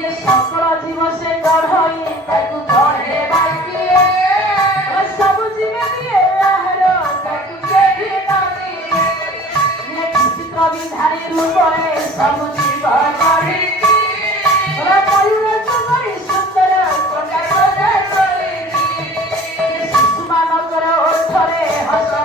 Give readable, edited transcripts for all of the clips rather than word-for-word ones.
सकल जीव से गढ़ई ताकू गढ़े बाकी सब जीव दिए आहार ताकू केही न दिए ये चित्र विधारी रूपरे सब जीव गढ़ी मयूर चुमरी सुंदर कोटा कोटा चली शिशु मानकर ओठरे हस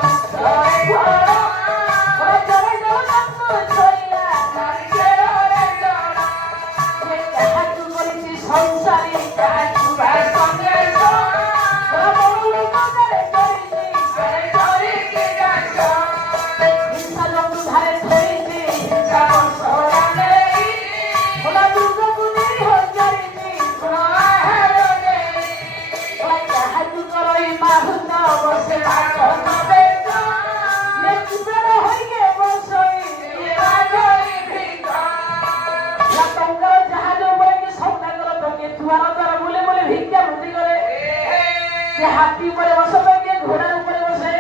हाथी ऊपर बसे तो के घोड़ा ऊपर बसे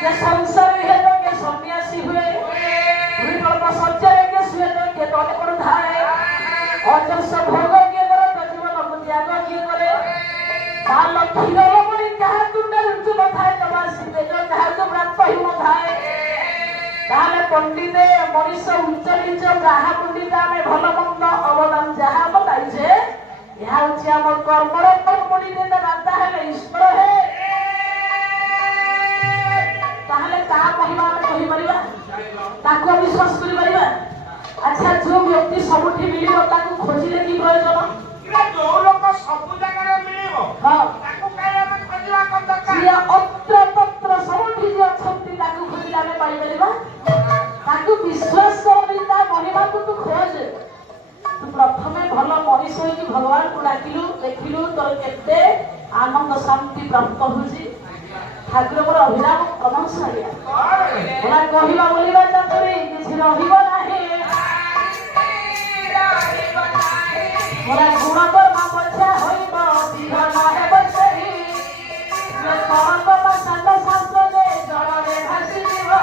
के संसारी है तो के सन्यासी हुए हुई कल्प सच्चर के सुए तो के तले पर धाए अजर सब भोग के करे तो जीवन को त्याग के करे काल खीरो पड़ी जहां तुंडे रुचु नथाए तबासी पे जो जहां तो प्राप्त ही नथाए ताले पंडित मनीष उच्च नीच ब्राह्मण पंडित में भल मंद अवदान जहां बताई छे यह होची हमर कर्मर कर्मणी देता राता है ईश्वर है ताहले ता महिमा में कहि परिबा ताको विश्वास करि परिबा अच्छा जो व्यक्ति सबुठी मिलिबो ताको खोजिले की प्रयोजन इला जो लोक सब जगह रे मिलिबो हां ताको काहे हम खोजिला कोन दरकार सिया अत्र तत्र सबुठी जे अछंती ताको खोजिला में पाइ परिबा ताको विश्वास करि ता महिमा को तू खोज प्रथमे भल मनीष होगी भगवान को डाकिलु देखिलु तोर केते आनंद शांति प्राप्त होजी ठाकुर अभिराम कमसारिया बोला कहिबा बोलिबा चातरी किछि रहिबो नाही बोला गुण कर्म पछा होइबो जीवन हेबो सही जे कर्म संग शास्त्र दे जड़े भासी जीव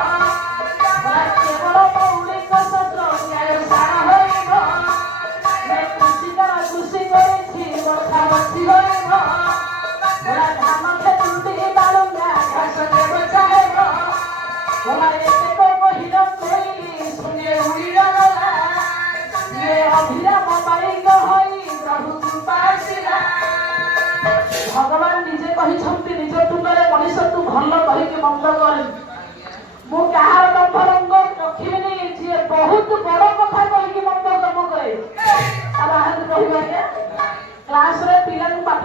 बोला केवल मौलिक सत्र न्याय सारा होइबो खुशी करेছি বর্ষা বর্ষি হইব ওরা ধান খেতুটি বালুঙ্গা ঘাসে বসাইব ওরা এতে কব হিরণ কইলি শুনে উড়িয়া গলা ইয়ে অভিরাম বারিক হই প্রভু কৃপা আসিলা ভগবান নিজে কহিছন্তি নিজ টুকরে মনিষ তু ভাল কহিকি মন্দ করে মু কাহার দম্ভ রঙ্গ রখিবিনি যে বহুত বড় কথা কহিকি মন্দ কর্ম করে क्लास रे पिला पाठ